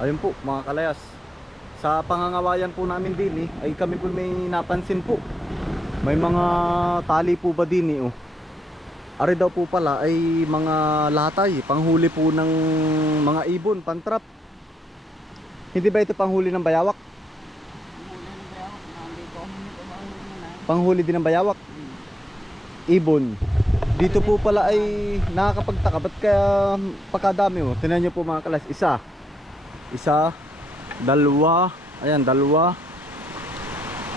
Ayun po mga kalayas. Sa pangangawayan po namin din eh, ay kami po may napansin po. May mga tali po ba din eh oh. Ari daw po pala ay mga latay, panghuli po ng mga ibon, pantrap. Hindi ba ito panghuli ng bayawak? Panghuli din ng bayawak. Ibon. Dito po pala ay nakakapagtaka. Ba't kaya pagkadami oh? Tingnan nyo po mga kalas. Isa. Isa. Dalawa. Ayan, dalawa.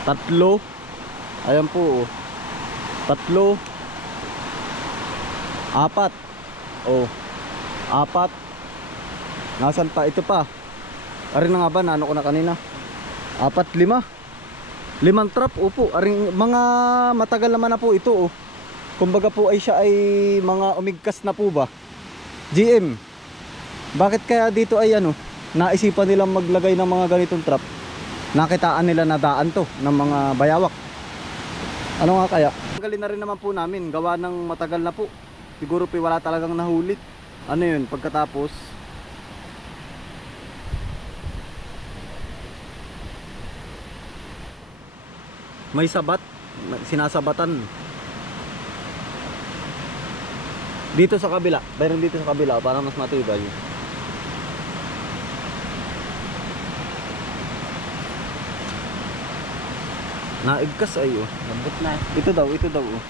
Tatlo. Ayan po oh. Tatlo. Apat. Oh. Apat. Nasaan pa? Ito pa. Arin na nga ba? Naano ko na kanina. Apat, lima. Limang trap, upo. Aring, mga matagal naman na po ito, oh. Kumbaga po ay siya ay mga umigkas na po ba? GM, bakit kaya dito ay ano, naisipan nilang maglagay ng mga ganitong trap? Nakitaan nila na daan to ng mga bayawak. Ano nga kaya? Tanggalin na rin naman po namin, gawa ng matagal na po. Siguro po wala talagang nahuli. Ano yun, pagkatapos, may sabat, sinasabatan. Dito sa kabila, mayroon dito sa kabila para mas matibay. Naigkas ay oh. Lambot na. Ito daw, ito daw oh.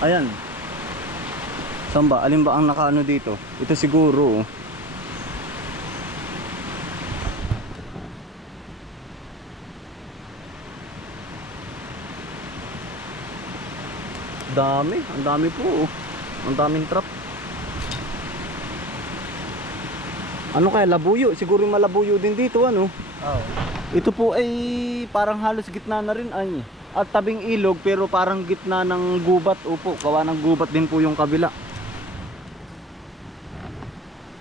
Ayan. Saan ba? Alin ba ang nakaano dito? Ito siguro oh. Dami, ang dami po oh. Ang daming trap. Ano kaya labuyo? Siguro malabuyo din dito ano. Oo. Ito po ay parang halos gitna na rin ay. At tabing ilog pero parang gitna ng gubat. Upo, kawa ng gubat din po yung kabila.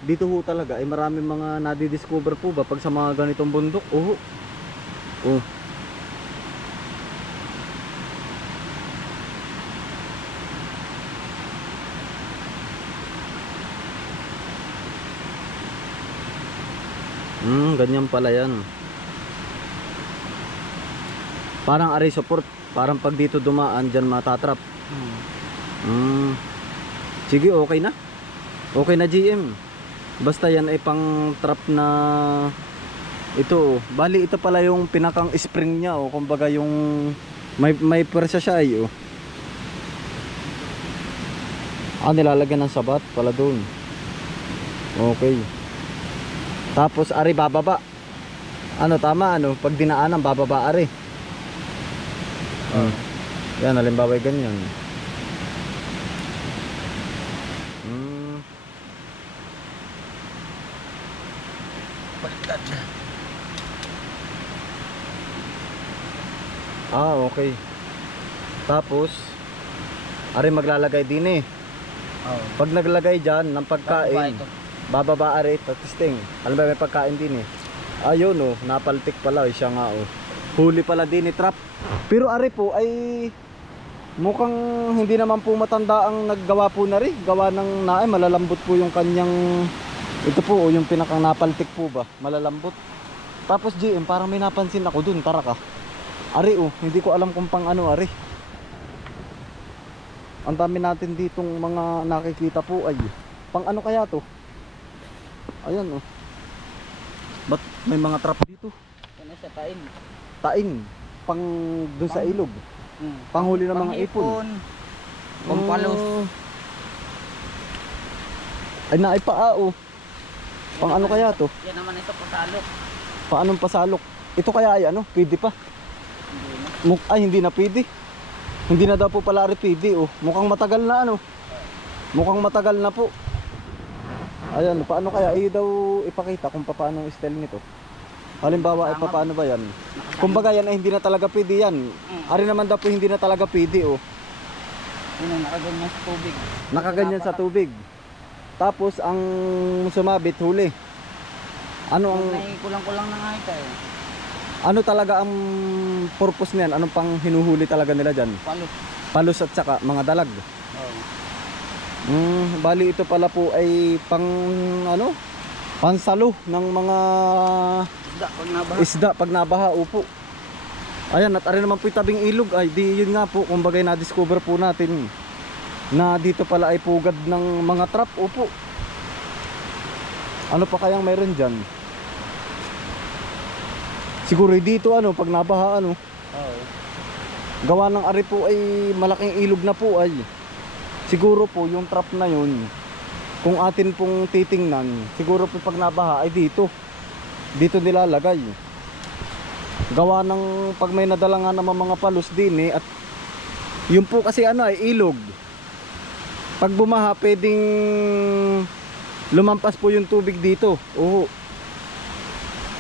Dito ho talaga ay maraming mga nadidiscover po ba pag sa mga ganitong bundok. Oo. Oh. Hmm, ganyan pala yan. Parang aray support. Parang pag dito dumaan, dyan matatrap. Hmm. Hmm. Sige, okay na. Okay na GM. Basta yan ay pang trap na ito. Bali ito pala yung pinakang spring niya oh. Kumbaga yung may may pwersa siya ay oh. Ah, nilalagyan ng sabat pala doon. Okay. Tapos ari bababa. Ano tama ano, pag dinaanan bababa ari. Hmm. Yan, halimbawa ganyan. Hmm. Baliktad. Ah, okay. Tapos, ari maglalagay din eh. Oo. Pag naglagay dyan ng pagkain, bababa ari ito, testing. Alam ba may pagkain din eh. Ayun oh, napaltik pala siya nga oh. Huli pala din ni trap. Pero ari po ay mukhang hindi naman po matanda ang naggawa po na rin. Gawa ng naay, malalambot po yung kanyang ito po oh, yung pinakang napaltik po ba, malalambot. Tapos GM, parang may napansin ako dun, tara ka. Ari oh, hindi ko alam kung pang ano ari. Ang dami natin ditong mga nakikita po ay pang ano kaya to? Ayan oh. Ba't may mga trap dito? Yan sa tain. Taing pang dun sa Pang- ilog. Hmm. Panghuli ng mga ipon. Pampalos. Oh. Ay naipaa oh. Pang ano kaya to? Yan naman ito pasalok. Paanong pasalok? Ito kaya ay ano? Pwede pa. Hindi na. Muk ay hindi na pwede. Hindi na daw po pala rin pwede oh. Mukhang matagal na ano. Mukhang matagal na po. Ayan, paano kaya ay daw ipakita kung paano ang style nito? Halimbawa ay Tama. paano ba yan? Kumbaga yan ay hindi na talaga pwede yan. Mm. Ari naman daw po hindi na talaga pwede oh. Yun ang nakaganyan sa tubig. Nakaganyan sa tubig. Tapos ang sumabit huli. Ano ang May kulang-kulang na nga ito eh. ano talaga ang purpose niyan? Anong pang hinuhuli talaga nila diyan? Palos. Palos at saka mga dalag. Oo. Mm, bali ito pala po ay pang ano? Pansalo ng mga Isda, pag nabaha. isda pag nabaha upo. Ayan at ari naman po yung tabing ilog. Ay di yun nga po kumbaga na-discover po natin na dito pala ay pugad ng mga trap. Upo. Ano pa kayang meron dyan? Siguro dito ano pag nabaha ano. Oo. gawa ng ari po ay malaking ilog na po ay. Siguro po yung trap na yun kung atin pong titingnan siguro po pag nabaha ay dito. Dito nilalagay. Gawa ng pag may nadala nga naman mga palos din eh at yun po kasi ano ay ilog. Pag bumaha pwedeng lumampas po yung tubig dito. Oo.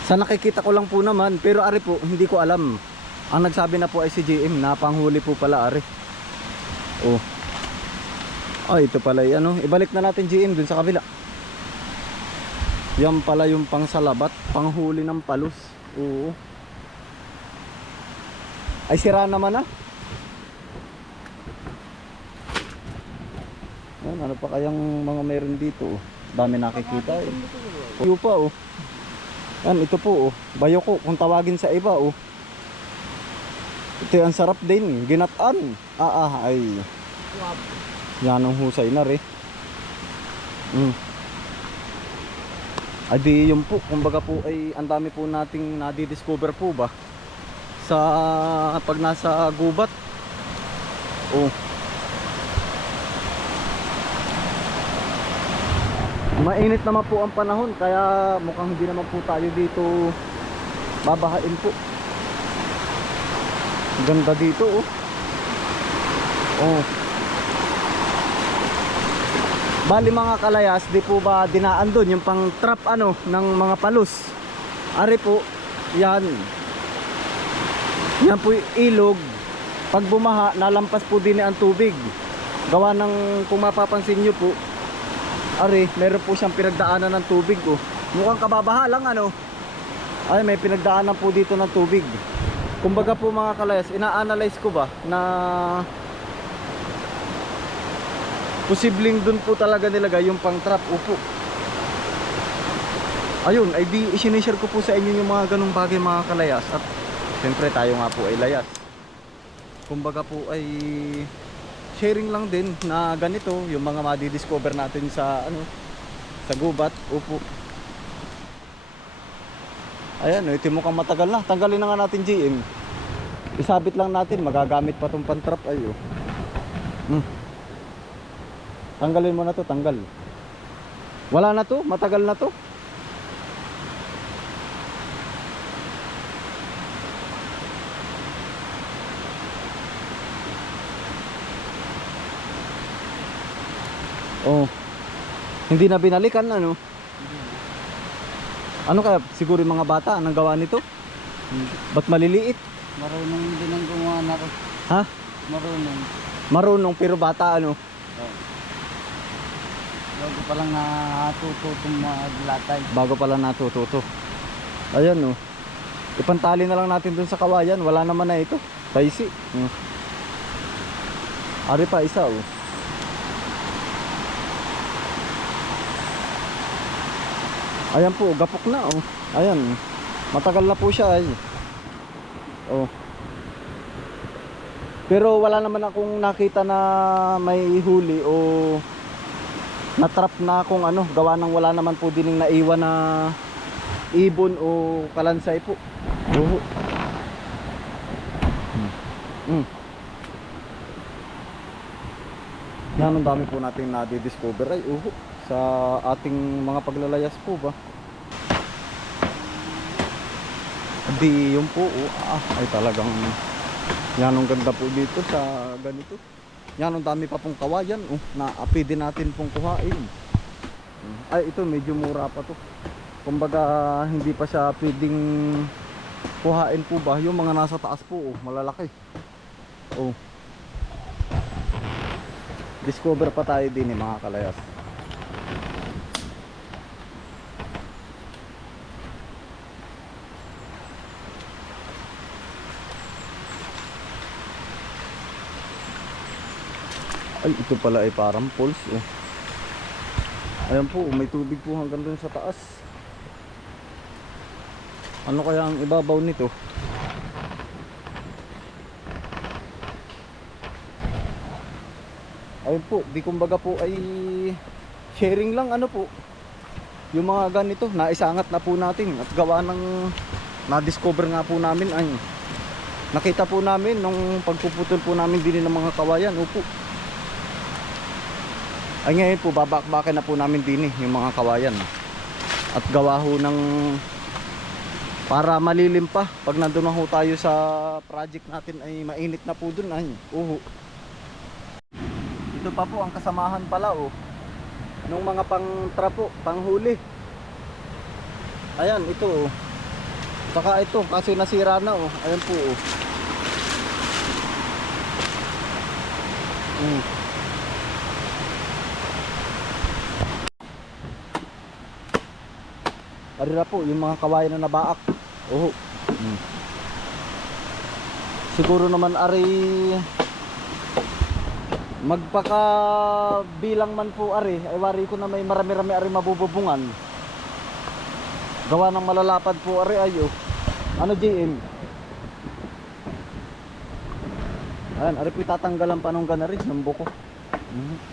Sa nakikita ko lang po naman pero ari po hindi ko alam. Ang nagsabi na po ay si GM na panghuli po pala ari. Oh ay ito pala yung ano ibalik na natin GM dun sa kabila yan pala yung pangsalabat, panghuli ng palos. Oo. Ay sira naman ah. Yan, ano pa kayang mga meron dito? Dami nakikita eh. Yung pa oh. Yan, ito po oh. Bayoko kung tawagin sa iba oh. Ito ang sarap din. Ginataan. Ah ah ay. Wap. Yan ang husay na rin. Mm. Adi yun po, kumbaga po ay ang dami po nating nadi-discover po ba sa pag nasa gubat. Oh. Mainit naman po ang panahon kaya mukhang hindi naman po tayo dito babahain po. Ganda dito oh. Oh. Bali mga kalayas, di po ba dinaan doon yung pang trap ano ng mga palus. Ari po, yan. Yan po yung ilog. Pag bumaha, nalampas po din ang tubig. Gawa ng kung mapapansin nyo po, ari, meron po siyang pinagdaanan ng tubig oh. Mukhang kababaha lang ano. Ay, may pinagdaanan po dito ng tubig. Kumbaga po mga kalayas, ina-analyze ko ba na posibleng dun po talaga nilagay yung pang trap upo. Ayun ay di isinishare ko po sa inyo yung mga ganong bagay mga kalayas. At siyempre tayo nga po ay layas. Kumbaga po ay sharing lang din na ganito yung mga madi-discover natin sa ano sa gubat upo. Ayan ito mukhang matagal na. Tanggalin na nga natin GM isabit lang natin magagamit pa tong pantrap ayo hmm. Tanggalin mo na to, tanggal. Wala na to, matagal na to. Oh. Hindi na binalikan ano? Ano kaya siguro yung mga bata ang gawa nito? Ba't maliliit? Marunong din ang gumawa na ko. Ha? Marunong. Marunong pero bata ano? Oo. Bago pa lang natuto itong maglatay. bago pala natututo. Ayan oh. Ipantali na lang natin dun sa kawayan. Wala naman na ito. Taisi. Hmm. Ari pa isa oh. Ayan po, gapok na oh. Ayan. Matagal na po siya ay. Oh. Pero wala naman akong nakita na may huli o na-trap na kung ano, gawa ng wala naman po dining naiwan na ibon o kalansay po. Oo. Mm. Mm. Yan ang dami po natin na-discover ay uho sa ating mga paglalayas po ba. Di yun po, oh, ah, ay talagang yan ang ganda po dito sa ganito. Yan ang dami pa pong kawayan oh, na din natin pong kuhain. Ay ito medyo mura pa to. Kumbaga hindi pa siya pwedeng kuhain po ba yung mga nasa taas po oh, malalaki. Oh. Discover pa tayo din eh mga kalayas. Ay, ito pala ay parang pulse oh. Ayan po, may tubig po hanggang dun sa taas. Ano kaya ang ibabaw nito? Ayun po, di kumbaga po ay sharing lang ano po. Yung mga ganito, naisangat na po natin at gawa ng na-discover nga po namin ay nakita po namin nung pagpuputol po namin din ng mga kawayan. Opo. Ay ngayon po, babakbakin na po namin din eh, yung mga kawayan. At gawa ho ng para malilim pa pag nandun na ho tayo sa project natin ay mainit na po dun ay uho. Ito pa po ang kasamahan pala oh. Nung mga pang trapo panghuli. Ayan ito oh. Saka ito kasi nasira na oh. Ayan po oh. Mm. Arira po, yung mga kawayan na nabaak. Oo. Mm. Siguro naman ari magpaka bilang man po ari ay wari ko na may marami-rami ari mabububungan. Gawa ng malalapad po ari ayo. Ano JM? Ayan, ari po tatanggalan pa nung ganari ng buko. Mhm. Mm.